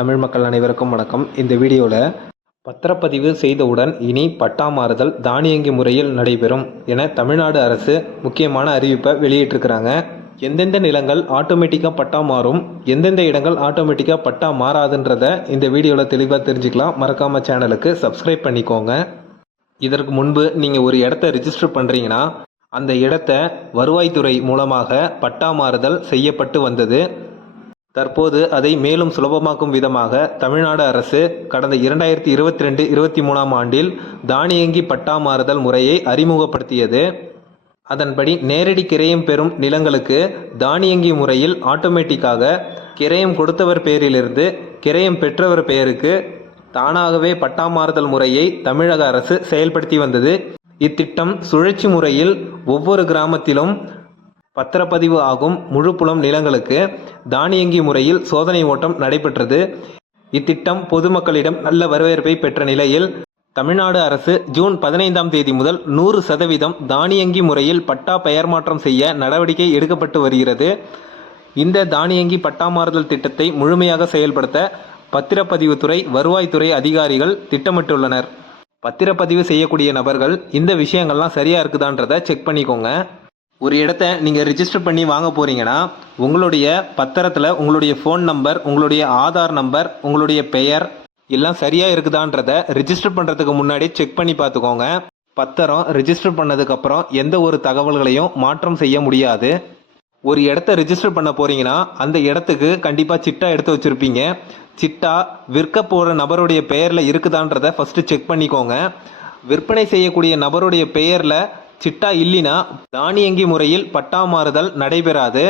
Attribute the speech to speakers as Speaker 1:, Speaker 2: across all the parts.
Speaker 1: தமிழ் மக்கள் அனைவருக்கும் வணக்கம். இந்த வீடியோவில் பத்திரப்பதிவு செய்தவுடன் இனி பட்டா மாறுதல் தானியங்கி முறையில் நடைபெறும் என தமிழ்நாடு அரசு முக்கியமான அறிவிப்பை வெளியிட்டிருக்கிறாங்க. எந்தெந்த நிலங்கள் ஆட்டோமேட்டிக்காக பட்டா மாறும் எந்தெந்த இடங்கள் ஆட்டோமேட்டிக்காக பட்டா மாறாதுன்றத இந்த வீடியோவில் தெளிவாக தெரிஞ்சுக்கலாம். மறக்காமல் சேனலுக்கு சப்ஸ்கிரைப் பண்ணிக்கோங்க. இதற்கு முன்பு நீங்கள் ஒரு இடத்த ரிஜிஸ்டர் பண்ணுறீங்கன்னா அந்த இடத்த வருவாய்த்துறை மூலமாக பட்டா மாறுதல் செய்யப்பட்டு வந்தது. தற்போது அதை மேலும் சுலபமாக்கும் விதமாக தமிழ்நாடு அரசு கடந்த இரண்டாயிரத்தி இருபத்தி ரெண்டு இருபத்தி மூணாம் ஆண்டில் தானியங்கி பட்டா மாறுதல் முறையை அறிமுகப்படுத்தியது. அதன்படி நேரடி கிரயம் பெறும் நிலங்களுக்கு தானியங்கி முறையில் ஆட்டோமேட்டிக்காக கிரயம் கொடுத்தவர் பெயரிலிருந்து கிரயம் பெற்றவர் பெயருக்கு தானாகவே பட்டா மாறுதல் முறையை தமிழக அரசு செயல்படுத்தி வந்தது. இத்திட்டம் சுழற்சி முறையில் ஒவ்வொரு கிராமத்திலும் பத்திரப்பதிவு ஆகும் முழுப்புலம் நிலங்களுக்கு தானியங்கி முறையில் சோதனை ஓட்டம் நடைபெற்றது. இத்திட்டம் பொதுமக்களிடம் நல்ல வரவேற்பை பெற்ற நிலையில் தமிழ்நாடு அரசு ஜூன் பதினைந்தாம் தேதி முதல் நூறு சதவீதம் தானியங்கி முறையில் பட்டா பெயர் மாற்றம் செய்ய நடவடிக்கை எடுக்கப்பட்டு வருகிறது. இந்த தானியங்கி பட்டா மாறுதல் திட்டத்தை முழுமையாக செயல்படுத்த பத்திரப்பதிவுத்துறை வருவாய்த்துறை அதிகாரிகள் திட்டமிட்டுள்ளனர். பத்திரப்பதிவு செய்யக்கூடிய நபர்கள் இந்த விஷயங்கள்லாம் சரியா இருக்குதான்றதை செக் பண்ணிக்கோங்க. ஒரு இடத்த நீங்கள் ரிஜிஸ்டர் பண்ணி வாங்க போகிறீங்கன்னா உங்களுடைய பத்திரத்தில் உங்களுடைய ஃபோன் நம்பர் உங்களுடைய ஆதார் நம்பர் உங்களுடைய பெயர் எல்லாம் சரியாக இருக்குதான்றத ரிஜிஸ்டர் பண்ணுறதுக்கு முன்னாடி செக் பண்ணி பார்த்துக்கோங்க. பத்திரம் ரிஜிஸ்டர் பண்ணதுக்கப்புறம் எந்த ஒரு தகவல்களையும் மாற்றம் செய்ய முடியாது. ஒரு இடத்த ரிஜிஸ்டர் பண்ண போகிறீங்கன்னா அந்த இடத்துக்கு கண்டிப்பாக சிட்டா எடுத்து வச்சிருப்பீங்க. சிட்டா விற்க போகிற நபருடைய பெயரில் இருக்குதான்றத ஃபஸ்ட்டு செக் பண்ணிக்கோங்க. விற்பனை செய்யக்கூடிய நபருடைய பெயரில் சிட்டா இல்லைன்னா தானியங்கி முறையில் பட்டா மாறுதல் நடைபெறாது.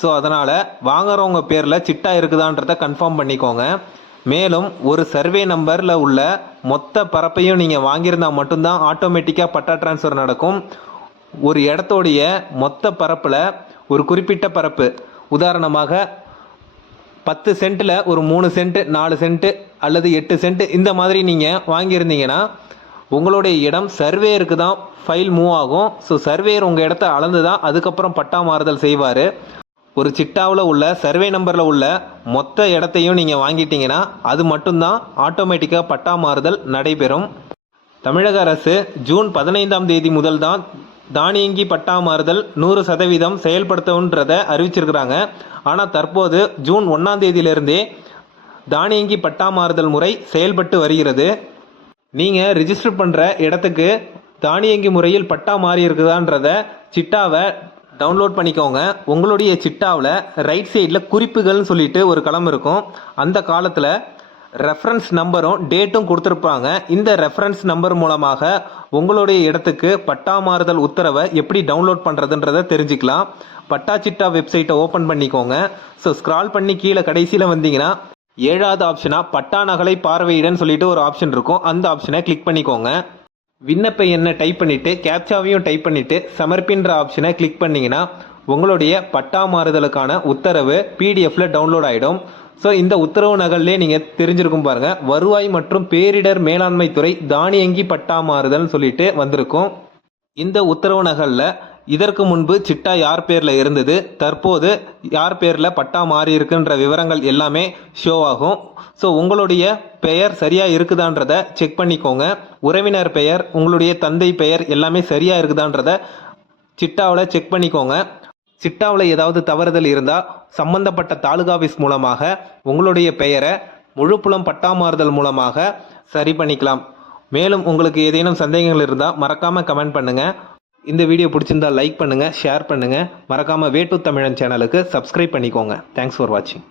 Speaker 1: ஸோ அதனால் வாங்குறவங்க பேரில் சிட்டா இருக்குதான்றத கன்ஃபார்ம் பண்ணிக்கோங்க. மேலும் ஒரு சர்வே நம்பரில் உள்ள மொத்த பரப்பையும் நீங்கள் வாங்கியிருந்தா மட்டும்தான் ஆட்டோமேட்டிக்காக பட்டா ட்ரான்ஸ்ஃபர் நடக்கும். ஒரு இடத்தோடைய மொத்த பரப்பில் ஒரு குறிப்பிட்ட பரப்பு. உதாரணமாக பத்து சென்ட்டில் ஒரு மூணு சென்ட்டு நாலு சென்ட்டு அல்லது எட்டு சென்ட்டு இந்த மாதிரி நீங்கள் வாங்கியிருந்தீங்கன்னா உங்களுடைய இடம் சர்வேயருக்கு தான் ஃபைல் மூவ் ஆகும். ஸோ சர்வேயர் உங்கள் இடத்த அளந்து தான் அதுக்கப்புறம் பட்டா மாறுதல் செய்வார். ஒரு சிட்டாவில் உள்ள சர்வே நம்பரில் உள்ள மொத்த இடத்தையும் நீங்கள் வாங்கிட்டீங்கன்னா அது மட்டும்தான் ஆட்டோமேட்டிக்காக பட்டா மாறுதல் நடைபெறும். தமிழக அரசு ஜூன் பதினைந்தாம் தேதி முதல் தான் தானியங்கி பட்டா மாறுதல் நூறு சதவீதம் செயல்படுத்தவுன்றத அறிவிச்சிருக்கிறாங்க. ஆனால் தற்போது ஜூன் ஒன்றாம் தேதியிலிருந்தே தானியங்கி பட்டா மாறுதல் முறை செயல்பட்டு வருகிறது. நீங்கள் ரிஜிஸ்டர் பண்ணுற இடத்துக்கு தானியங்கி முறையில் பட்டா மாறி இருக்குதான்றத சிட்டாவை டவுன்லோட் பண்ணிக்கோங்க. உங்களுடைய சிட்டாவில் ரைட் சைடில் குறிப்புகள்னு சொல்லிட்டு ஒரு களம் இருக்கும். அந்த காலத்தில் ரெஃபரன்ஸ் நம்பரும் டேட்டும் கொடுத்துருப்பாங்க. இந்த ரெஃபரன்ஸ் நம்பர் மூலமாக உங்களுடைய இடத்துக்கு பட்டா மாறுதல் உத்தரவை எப்படி டவுன்லோட் பண்ணுறதுன்றத தெரிஞ்சுக்கலாம். பட்டா சிட்டா வெப்சைட்டை ஓப்பன் பண்ணிக்கோங்க. ஸோ ஸ்க்ரால் பண்ணி கீழே கடைசியில் வந்தீங்கன்னா ஏழாவது ஆப்ஷனாக பட்டா நகலை பார்வையிடன்னு சொல்லிட்டு ஒரு ஆப்ஷன் இருக்கும். அந்த ஆப்ஷனை கிளிக் பண்ணிக்கோங்க. விண்ணப்ப எண்ணை டைப் பண்ணிவிட்டு கேப்சாவையும் டைப் பண்ணிவிட்டு சமர்ப்பின்ற ஆப்ஷனை கிளிக் பண்ணிங்கன்னா உங்களுடைய பட்டா மாறுதலுக்கான உத்தரவு பிடிஎஃப்பில் டவுன்லோட் ஆகிடும் ஸோ இந்த உத்தரவு நகல்லே நீங்கள் தெரிஞ்சிருக்கும் பாருங்கள் வருவாய் மற்றும் பேரிடர் மேலாண்மை துறை தானியங்கி பட்டா மாறுதல்னு சொல்லிட்டு வந்திருக்கும். இந்த உத்தரவு நகலில் இதற்கு முன்பு சிட்டா யார் பேரில் இருந்தது? தற்போது யார் பேரில் பட்டா மாறி இருக்குன்ற விவரங்கள் எல்லாமே ஷோ ஆகும். ஸோ உங்களுடைய பெயர் சரியாக இருக்குதான்றத செக் பண்ணிக்கோங்க. உறவினர் பெயர் உங்களுடைய தந்தை பெயர் எல்லாமே சரியாக இருக்குதான்றத சிட்டாவில் செக் பண்ணிக்கோங்க. சிட்டாவில் ஏதாவது தவறுதல் இருந்தால் சம்பந்தப்பட்ட தாலுகா ஆஃபீஸ் மூலமாக உங்களுடைய பெயரை முழுப்புலம் பட்டா மாறுதல் மூலமாக சரி பண்ணிக்கலாம். மேலும் உங்களுக்கு ஏதேனும் சந்தேகங்கள் இருந்தால் மறக்காமல் கமெண்ட் பண்ணுங்கள் இந்த வீடியோ பிடிச்சிருந்தா லைக் பண்ணுங்கள் ஷேர் பண்ணுங்கள் மறக்காமல் வேட்டூர் தமிழன் சேனலுக்கு சப்ஸ்கிரைப் பண்ணிக்கோங்க. தேங்க்ஸ் ஃபார் வாட்சிங்